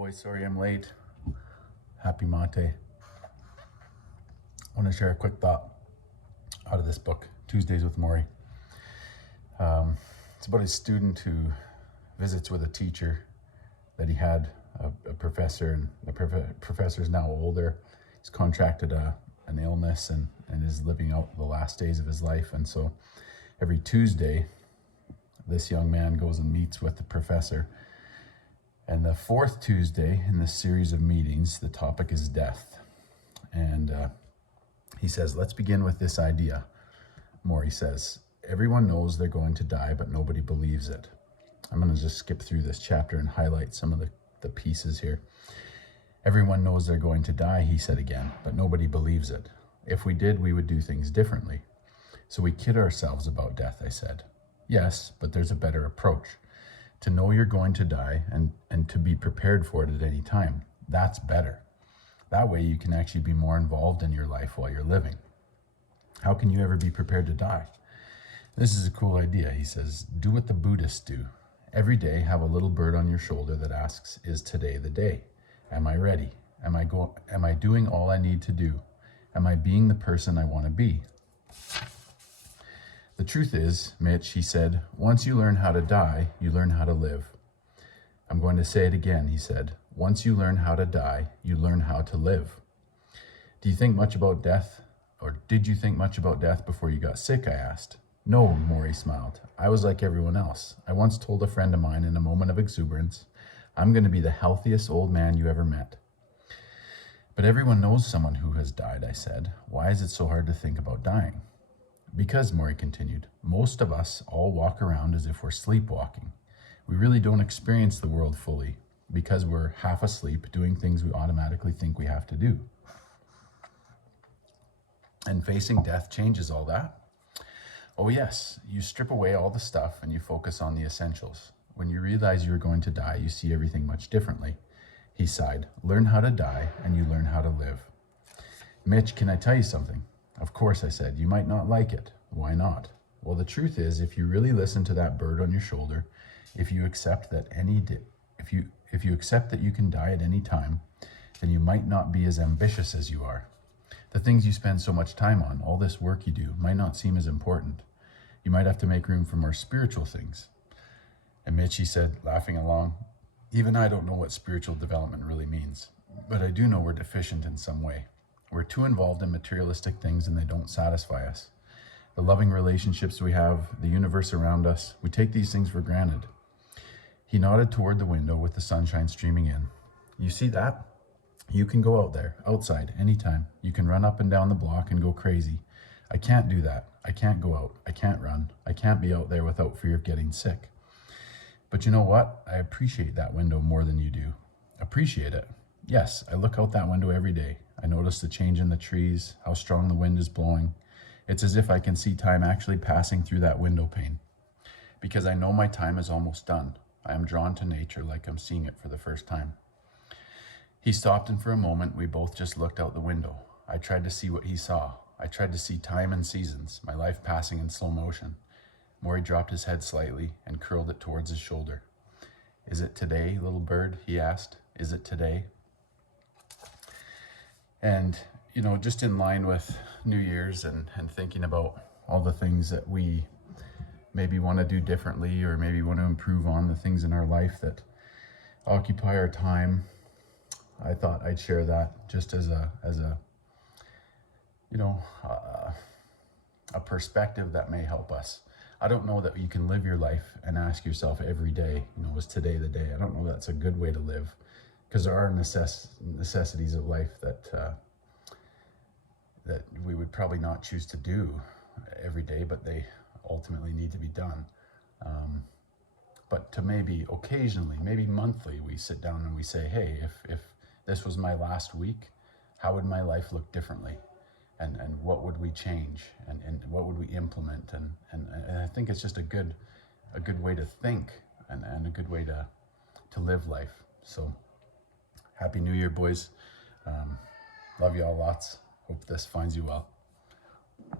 Boy, sorry I'm late. Happy Mate. I want to share a quick thought out of this book, Tuesdays with Maury. It's about a student who visits with a teacher that he had, a professor, and the professor is now older. He's contracted an illness and is living out the last days of his life. And so every Tuesday, this young man goes and meets with the professor. And the fourth Tuesday in this series of meetings, the topic is death. And he says, let's begin with this idea. Maury says, everyone knows they're going to die, but nobody believes it. I'm going to just skip through this chapter and highlight some of the pieces here. Everyone knows they're going to die, he said again, but nobody believes it. If we did, we would do things differently. So we kid ourselves about death, I said. Yes, but there's a better approach. To know you're going to die and to be prepared for it at any time. That's better. That way you can actually be more involved in your life while you're living. How can you ever be prepared to die? This is a cool idea. He says, do what the Buddhists do. Every day have a little bird on your shoulder that asks, is today the day? Am I ready? Am I doing all I need to do? Am I being the person I want to be? The truth is, Mitch, he said, once you learn how to die, you learn how to live. I'm going to say it again, he said. Once you learn how to die, you learn how to live. Do you think much about death? Or did you think much about death before you got sick, I asked. No, Maury smiled. I was like everyone else. I once told a friend of mine in a moment of exuberance, I'm going to be the healthiest old man you ever met. But everyone knows someone who has died, I said. Why is it so hard to think about dying? Because, Maury continued, most of us all walk around as if we're sleepwalking. We really don't experience the world fully because we're half asleep doing things we automatically think we have to do. And facing death changes all that. Oh yes, you strip away all the stuff and you focus on the essentials. When you realize you're going to die, you see everything much differently. He sighed, learn how to die and you learn how to live. Mitch, can I tell you something? Of course, I said. You might not like it. Why not? Well, the truth is, if you really listen to that bird on your shoulder, if you accept that if you accept that you can die at any time, then you might not be as ambitious as you are. The things you spend so much time on, all this work you do, might not seem as important. You might have to make room for more spiritual things. And Mitchie said, laughing along, even I don't know what spiritual development really means, but I do know we're deficient in some way. We're too involved in materialistic things and they don't satisfy us. The loving relationships we have, the universe around us, we take these things for granted. He nodded toward the window with the sunshine streaming in. You see that? You can go out there, outside, anytime. You can run up and down the block and go crazy. I can't do that. I can't go out. I can't run. I can't be out there without fear of getting sick. But you know what? I appreciate that window more than you do. Appreciate it. Yes, I look out that window every day. I notice the change in the trees, how strong the wind is blowing. It's as if I can see time actually passing through that window pane. Because I know my time is almost done. I am drawn to nature like I'm seeing it for the first time. He stopped and for a moment we both just looked out the window. I tried to see what he saw. I tried to see time and seasons, my life passing in slow motion. Maury dropped his head slightly and curled it towards his shoulder. Is it today, little bird? He asked. Is it today? And, you know, just in line with New Year's and thinking about all the things that we maybe want to do differently or maybe want to improve on, the things in our life that occupy our time, I thought I'd share that just as a you know, a perspective that may help us. I don't know that you can live your life and ask yourself every day, you know, is today the day? I don't know that's a good way to live. Because there are necessities of life that we would probably not choose to do every day, but they ultimately need to be done. But to maybe occasionally, maybe monthly, we sit down and we say, hey, if this was my last week, how would my life look differently? And what would we change? And what would we implement? And I think it's just a good way to think and a good way to live life. So Happy New Year, boys. Love you all lots. Hope this finds you well.